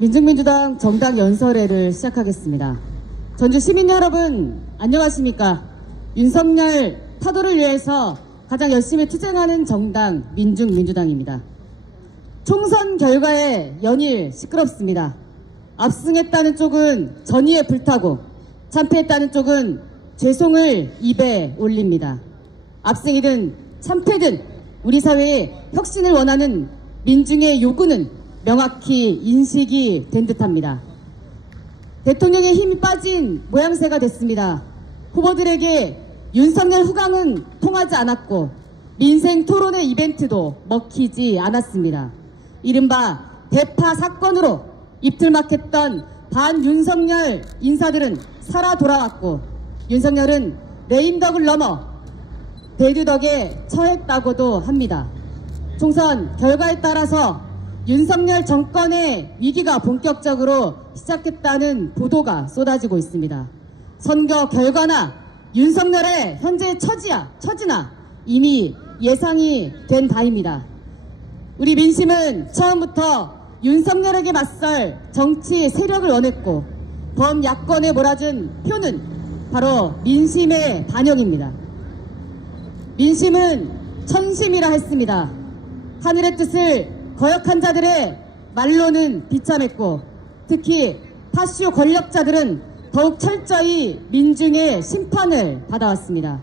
민중민주당 정당 연설회를 시작하겠습니다. 전주 시민 여러분, 안녕하십니까? 윤석열 타도를 위해서 가장 열심히 투쟁하는 정당 민중민주당입니다. 총선 결과에 연일 시끄럽습니다. 압승했다는 쪽은 전의에 불타고 참패했다는 쪽은 죄송을 입에 올립니다. 압승이든 참패든 우리 사회의 혁신을 원하는 민중의 요구는 명확히 인식이 된 듯합니다. 대통령의 힘이 빠진 모양새가 됐습니다. 후보들에게 윤석열 후광은 통하지 않았고 민생 토론의 이벤트도 먹히지 않았습니다. 이른바 대파 사건으로 입틀막했던 반윤석열 인사들은 살아 돌아왔고 윤석열은 레임덕을 넘어 대두덕에 처했다고도 합니다. 총선 결과에 따라서 윤석열 정권의 위기가 본격적으로 시작했다는 보도가 쏟아지고 있습니다. 선거 결과나 윤석열의 현재 처지야, 처지나 이미 예상이 된 바입니다. 우리 민심은 처음부터 윤석열에게 맞설 정치 세력을 원했고 범야권에 몰아준 표는 바로 민심의 반영입니다. 민심은 천심이라 했습니다. 하늘의 뜻을 거역한 자들의 말로는 비참했고 특히 파쇼 권력자들은 더욱 철저히 민중의 심판을 받아왔습니다.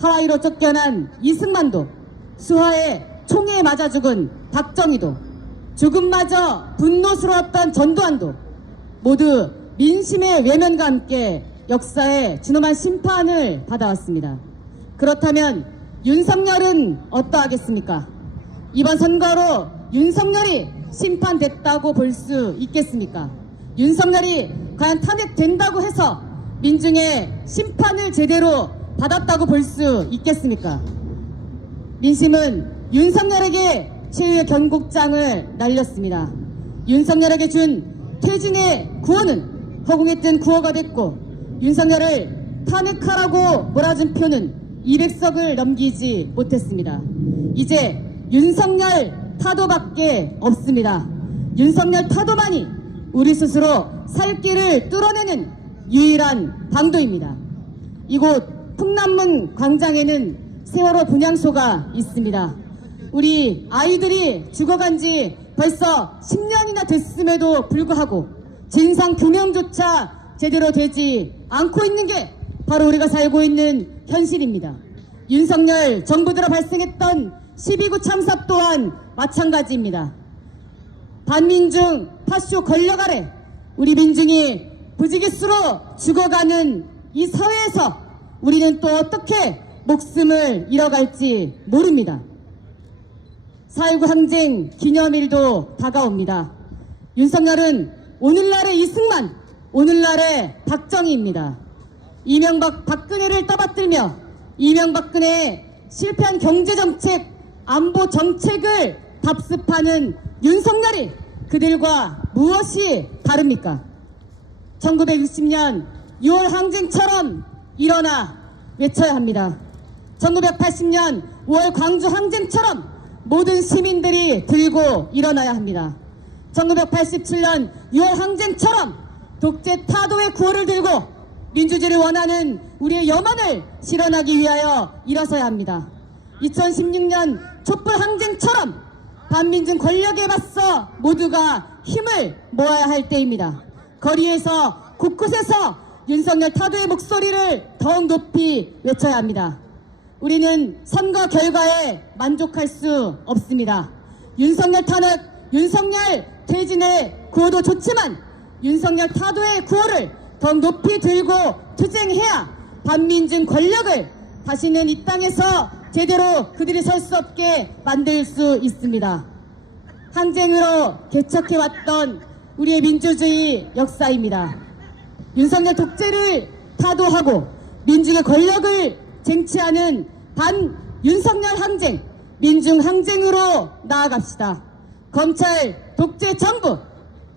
하와이로 쫓겨난 이승만도 수하에 총에 맞아 죽은 박정희도 죽음마저 분노스러웠던 전두환도 모두 민심의 외면과 함께 역사에 준엄한 심판을 받아왔습니다. 그렇다면 윤석열은 어떠하겠습니까? 이번 선거로 윤석열이 심판됐다고 볼 수 있겠습니까? 윤석열이 과연 탄핵된다고 해서 민중의 심판을 제대로 받았다고 볼 수 있겠습니까? 민심은 윤석열에게 최후의 경곡장을 날렸습니다. 윤석열에게 준 퇴진의 구호는 허공에 뜬 구호가 됐고 윤석열을 탄핵하라고 몰아준 표는 200석을 넘기지 못했습니다. 이제 윤석열 타도밖에 없습니다. 윤석열 타도만이 우리 스스로 살 길을 뚫어내는 유일한 방도입니다. 이곳 풍남문 광장에는 세월호 분향소가 있습니다. 우리 아이들이 죽어간 지 벌써 10년이나 됐음에도 불구하고 진상 규명조차 제대로 되지 않고 있는 게 바로 우리가 살고 있는 현실입니다. 윤석열 정부 들어 발생했던 12구 참사 또한 마찬가지입니다. 반민중 파쇼 아래 우리 민중이 부지기수로 죽어가는 이 사회에서 우리는 또 어떻게 목숨을 잃어갈지 모릅니다. 4.19 항쟁 기념일도 다가옵니다. 윤석열은 오늘날의 이승만, 오늘날의 박정희입니다. 이명박 박근혜를 떠받들며 이명박근혜의 실패한 경제정책, 안보 정책을 답습하는 윤석열이 그들과 무엇이 다릅니까? 1960년 6월 항쟁처럼 일어나 외쳐야 합니다. 1980년 5월 광주 항쟁처럼 모든 시민들이 들고 일어나야 합니다. 1987년 6월 항쟁처럼 독재 타도의 구호를 들고 민주주의를 원하는 우리의 염원을 실현하기 위하여 일어서야 합니다. 2016년 촛불 항쟁처럼 반민중 권력에 맞서 모두가 힘을 모아야 할 때입니다. 거리에서 곳곳에서 윤석열 타도의 목소리를 더욱 높이 외쳐야 합니다. 우리는 선거 결과에 만족할 수 없습니다. 윤석열 탄핵, 윤석열 퇴진의 구호도 좋지만 윤석열 타도의 구호를 더 높이 들고 투쟁해야 반민중 권력을 다시는 이 땅에서 제대로 그들이 설 수 없게 만들 수 있습니다. 항쟁으로 개척해왔던 우리의 민주주의 역사입니다. 윤석열 독재를 타도하고 민중의 권력을 쟁취하는 반 윤석열 항쟁, 민중 항쟁으로 나아갑시다. 검찰 독재 정부,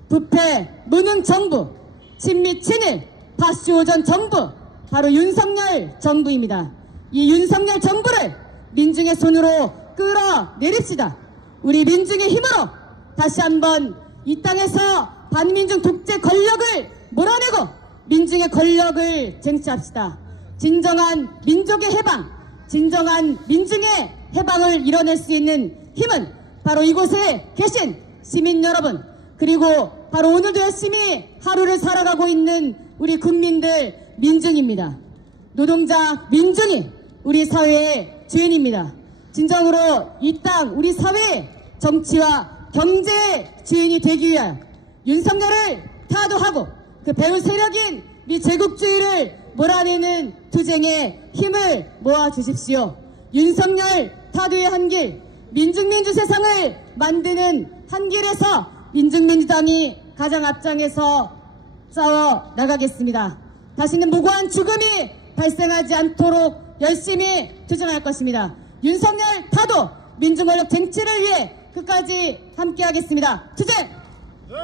부패 무능 정부, 친미 친일, 파쇼전 정부, 바로 윤석열 정부입니다. 이 윤석열 정부를 민중의 손으로 끌어내립시다. 우리 민중의 힘으로 다시 한번 이 땅에서 반민중 독재 권력을 몰아내고 민중의 권력을 쟁취합시다. 진정한 민족의 해방, 진정한 민중의 해방을 이뤄낼 수 있는 힘은 바로 이곳에 계신 시민 여러분, 그리고 바로 오늘도 열심히 하루를 살아가고 있는 우리 국민들 민중입니다. 노동자 민중이 우리 사회의 주인입니다. 진정으로 이 땅, 우리 사회의 정치와 경제의 주인이 되기 위하여 윤석열을 타도하고 그 배후 세력인 미 제국주의를 몰아내는 투쟁에 힘을 모아 주십시오. 윤석열 타도의 한길, 민중민주 세상을 만드는 한길에서 민중민주당이 가장 앞장에서 싸워 나가겠습니다. 다시는 무고한 죽음이 발생하지 않도록 열심히 투쟁할 것입니다. 윤석열 타도 민중권력 쟁취를 위해 끝까지 함께하겠습니다. 투쟁! 네.